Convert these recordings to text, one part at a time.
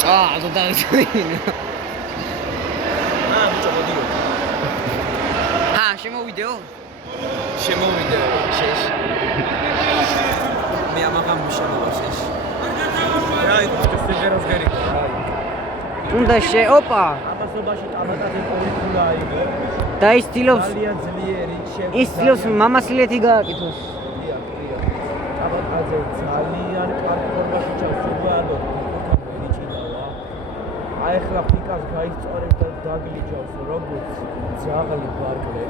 წაალო დავიწყინო. შემოვიდეო? შემოვიდეო, შეშ. მე ამაღამ შემოვა შეშ. აი, ფესტივალს გერი. უნდა ოპა. ამასობაში ტამატაზე პოლიტიკა აიღო. და ის ცდილობს ძალიან ძლიერი შემოვა. ის ცდილობს მამასილეთი გააკეთოს. ტამატაზე ძალიან კარგი ფორმაში ჩავსუბადო. აი ხლა ფიკას გაიწორებს და დაგლიჯავს როგორც ძაღლი ბარკლე.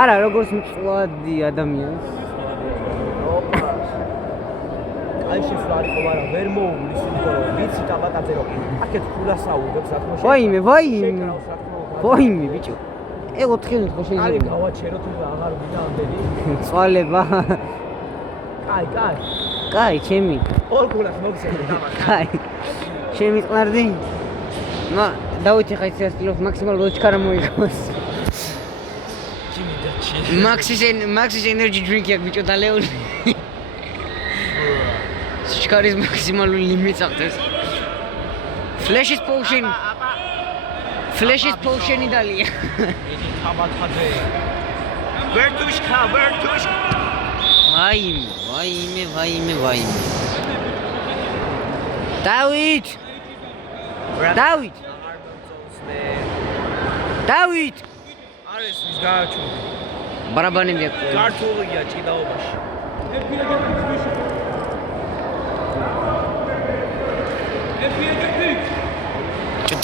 არა, როგორც მწვადი ადამიანს. აი შეფლარიყო, მაგრამ ვერ მოუვლის, იმიტომ რომ ვიცი ტაბაკაძე რომ აქეთ ფულასაუდებს საქმეში. ვაიმე. ვაიმე, ბიჭო. 4 ხო შეიძლება. აი გავაჩერო თუ აღარ ვიდა ამდენი. წვალება. კაი, ჩემი. ორ გულას მოგცემ დამატ. კაი. ჩემი წყნარდი. დავითი ხა ისე სტილოს მაქსიმალურად ჩქარა მოიგოს. Maxis energy drink yak bicho dalეული. Ჩქარის მაქსიმალური ლიმიტს აღწევს. Flashes potion იდალია. იგი თაბათაძე. ვერტუშკა. ვაიმე. დავით. არის ის გააჩვენე. ბარაბანები აქვს. ქართულია ჭიდაობაში.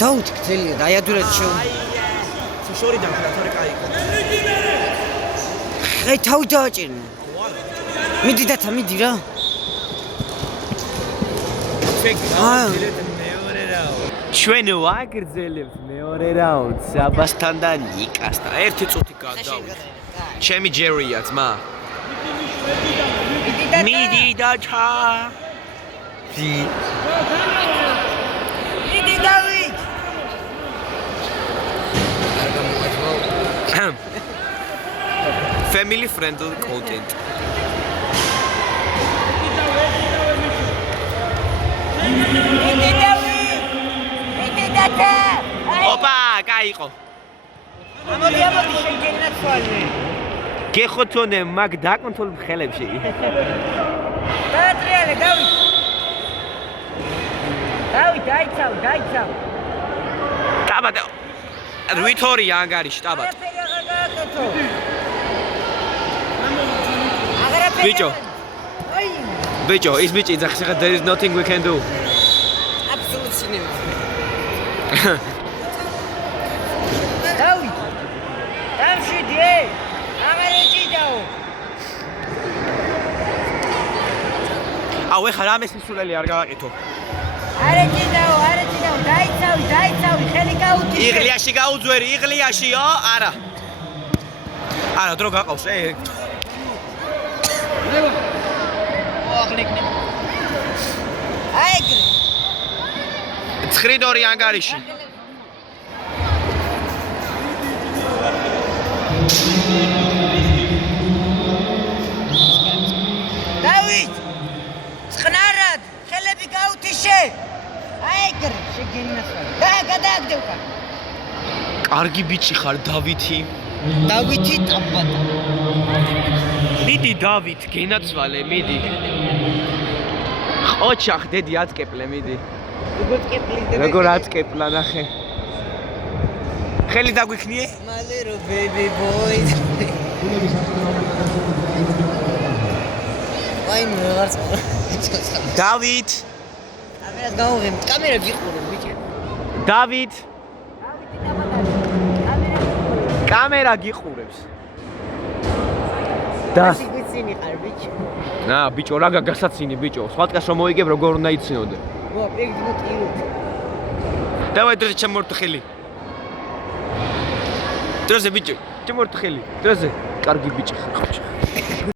დავით გძელია და აიადურად შეუ. შორიდან ხათარი кайიკო. აი თავი დააჭერნა. მიდი დათა მიდი რა. ჩვენ ვაგრძელებთ მეორე რაუნდს აბასთან და ნიკასთან. ერთი წუთი გადავით. ჩემი ჯერია ძმა. მიდი დაჩა. მიდი დავით. Family friendly content. ოპა, кайიყო. ამოდი შეგენათ თვალე. გეხოთონე მაგ დაკონტროლ ხელებში. დაატრიალე, დავით, დაიცავ. ტაბატო. რვითორი ანგარიში ტაბატო. Bicho, is bichi, there is nothing we can do. Absolutely not. აუ ეხლა რამეს მისულელი არ გავაკეთო. არა ჭიდაო, დაიცავი, ხელი გაუძვერი. იღლიაში გაუძვერი, იღლიაშიო? არა. არა, დრო გაყავს, აი ეგრე. ცხრიდორი ანგარიში. დავით! წყნარად, ხელები გაუთიშე. აი ეგრე, შეგენასვლა. და გადააგდევკა. კარგი ბიჭი ხარ, დავითი. დავითი ტაბატა. მიდი დავით, გენაცვალე, მიდი. ოჩახ, დედი აწკეპლე, მიდი. როგორ აწკეპლა, ნახე. ხელი დაგვიქნიე? მალე რო baby boy. აი მე ვარც. დავით. კამერას გავუღებ, კამერა გიყურებ, ბიჭი. დავით. კამერა გიყურებს. და სიგიცინი ხარ, ბიჭი. ნა, ბიჭო, რა გაგასაცინი, ბიჭო. სხვათკაც რომ მოიგებ, როგორ უნდა იცინოდე. ვა, პეგდი მოტყიროთ. დავай, დროზე ჩემორტ ხელი. დროზე ბიჭო, ჩემორტ ხელი. დროზე. კარგი ბიჭი ხარ, ხო?